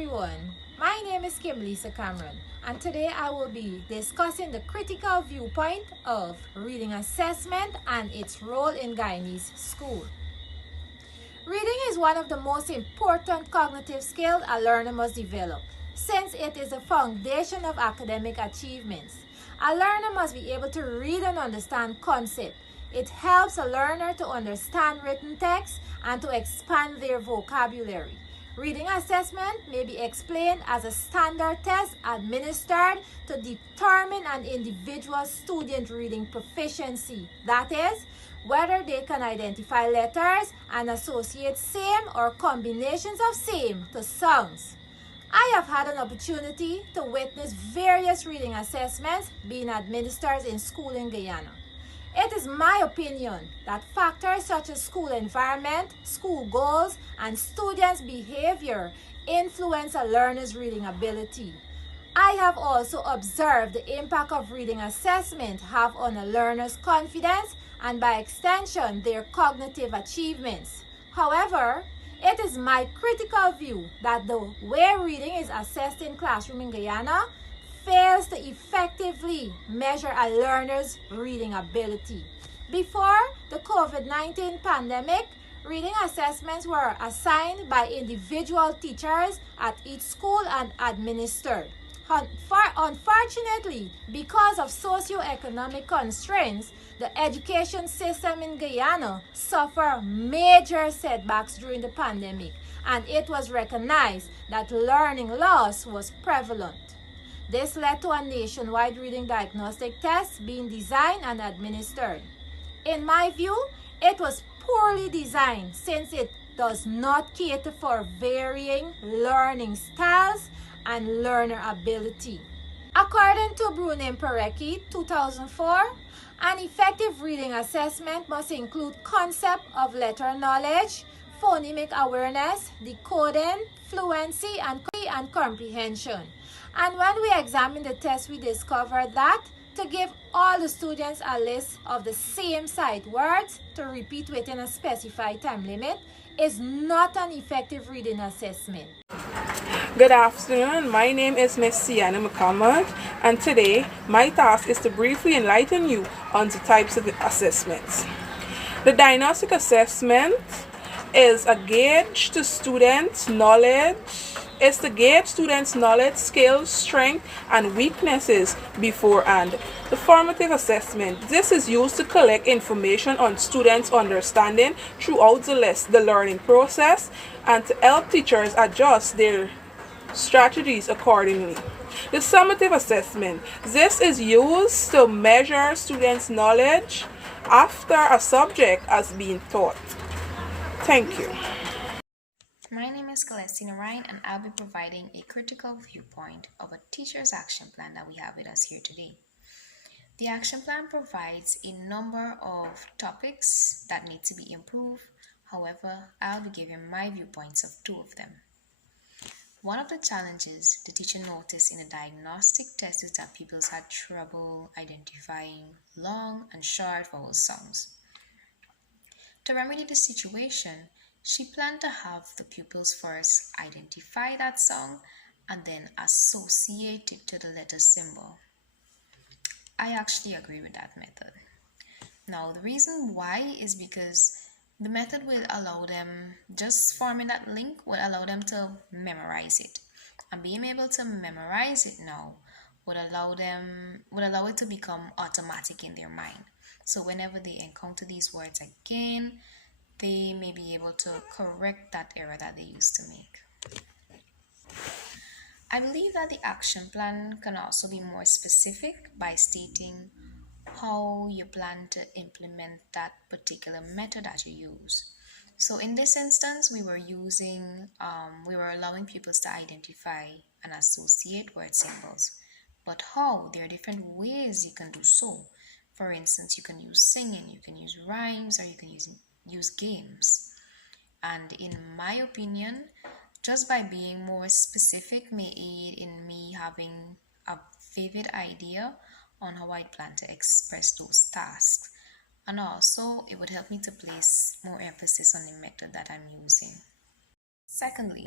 everyone, my name is Kimlisa Cameron, and today I will be discussing the critical viewpoint of reading assessment and its role in Guyanese school. Reading is one of the most important cognitive skills a learner must develop, since it is the foundation of academic achievements. A learner must be able to read and understand concepts. It helps a learner to understand written text and to expand their vocabulary. Reading assessment may be explained as a standard test administered to determine an individual student reading proficiency. That is, whether they can identify letters and associate same or combinations of same to sounds. I have had an opportunity to witness various reading assessments being administered in school in Guyana. It is my opinion that factors such as school environment, school goals, and students' behavior influence a learner's reading ability. I have also observed the impact of reading assessment have on a learner's confidence and by extension their cognitive achievements. However, it is my critical view that the way reading is assessed in classroom in Guyana fails to effectively measure a learner's reading ability. Before the COVID-19 pandemic, reading assessments were assigned by individual teachers at each school and administered. Unfortunately, because of socioeconomic constraints, the education system in Guyana suffered major setbacks during the pandemic, and it was recognized that learning loss was prevalent. This led to a nationwide reading diagnostic test being designed and administered. In my view, it was poorly designed since it does not cater for varying learning styles and learner ability. According to Brunim Parecki, 2004, an effective reading assessment must include concept of letter knowledge, phonemic awareness, decoding, fluency, and comprehension. And when we examine the test, we discovered that to give all the students a list of the same sight words to repeat within a specified time limit is not an effective reading assessment. Good afternoon, my name is Miss Sienna McCormick, and today my task is to briefly enlighten you on the types of assessments. The diagnostic assessment is a gauge to students' knowledge. It's to gauge students' knowledge, skills, strength, and weaknesses beforehand. The formative assessment. This is used to collect information on students' understanding throughout the learning process and to help teachers adjust their strategies accordingly. The summative assessment. This is used to measure students' knowledge after a subject has been taught. Thank you. My name is Celestina Ryan, and I'll be providing a critical viewpoint of a teacher's action plan that we have with us here today. The action plan provides a number of topics that need to be improved. However, I'll be giving my viewpoints of two of them. One of the challenges the teacher noticed in the diagnostic test is that pupils had trouble identifying long and short vowel sounds. To remedy the situation, she planned to have the pupils first identify that song and then associate it to the letter symbol. I actually agree with that method. Now, the reason why is because the method will allow them, just forming that link will allow them to memorize it. And being able to memorize it now would allow it to become automatic in their mind. So whenever they encounter these words again, they may be able to correct that error that they used to make. I believe that the action plan can also be more specific by stating how you plan to implement that particular method that you use. So in this instance, we were allowing pupils to identify and associate word symbols. But how? There are different ways you can do so. For instance, you can use singing, you can use rhymes, or you can use games. And in my opinion, just by being more specific may aid in me having a vivid idea on how I plan to express those tasks. And also, it would help me to place more emphasis on the method that I'm using. Secondly,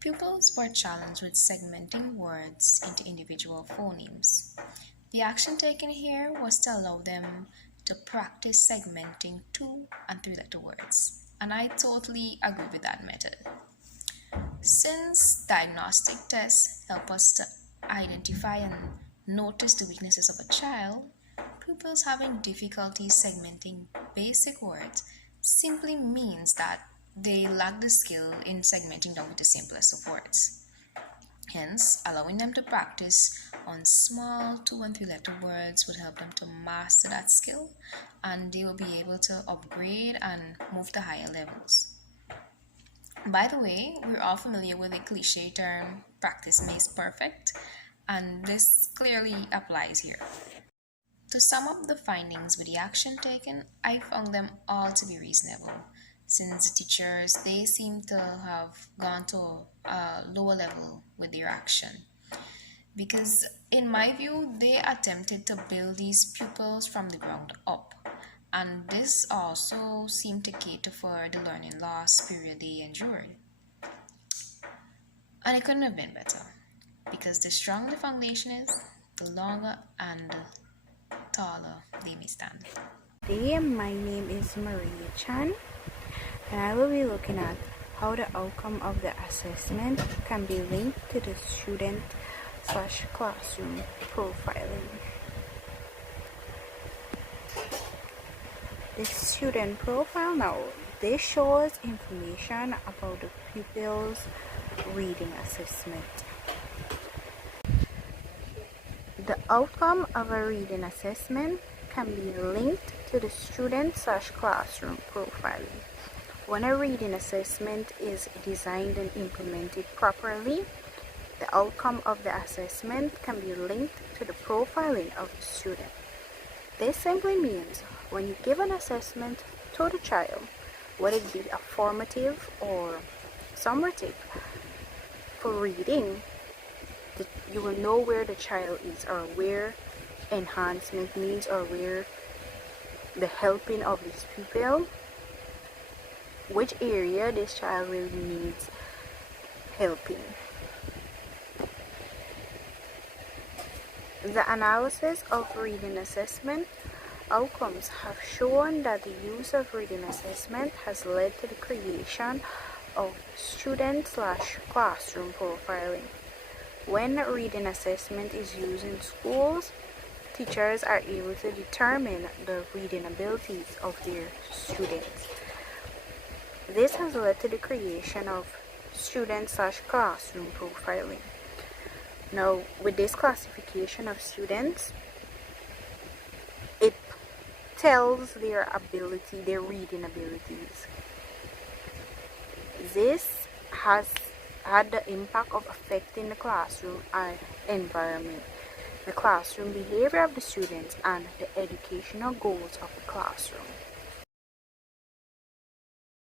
Pupils were challenged with segmenting words into individual phonemes. The action taken here was to allow them to practice segmenting 2 and 3 letter words, and I totally agree with that method. Since diagnostic tests help us to identify and notice the weaknesses of a child, pupils having difficulty segmenting basic words simply means that they lack the skill in segmenting down to the simplest of words. Hence, allowing them to practice on small 2 and 3 letter words would help them to master that skill, and they will be able to upgrade and move to higher levels. By the way, we're all familiar with the cliche term practice makes perfect, and this clearly applies here. To sum up the findings with the action taken, I found them all to be reasonable, since the teachers they seem to have gone to a lower level with their action. Because in my view, they attempted to build these pupils from the ground up. And this also seemed to cater for the learning loss period they endured. And it couldn't have been better, because the stronger the foundation is, the longer and taller they may stand. Today, my name is Maria Chan, and I will be looking at how the outcome of the assessment can be linked to the student/classroom profiling. The student profile now, this shows information about the pupil's reading assessment. The outcome of a reading assessment can be linked to the student/classroom profiling. When a reading assessment is designed and implemented properly, the outcome of the assessment can be linked to the profiling of the student. This simply means when you give an assessment to the child, whether it be a formative or summative for reading, you will know where the child is, or where enhancement needs, or where the helping of this pupil, which area this child really needs helping. The analysis of reading assessment outcomes have shown that the use of reading assessment has led to the creation of student/classroom profiling. When reading assessment is used in schools, teachers are able to determine the reading abilities of their students. This has led to the creation of student/classroom profiling. Now, with this classification of students, it tells their ability, their reading abilities. This has had the impact of affecting the classroom environment, the classroom behavior of the students, and the educational goals of the classroom.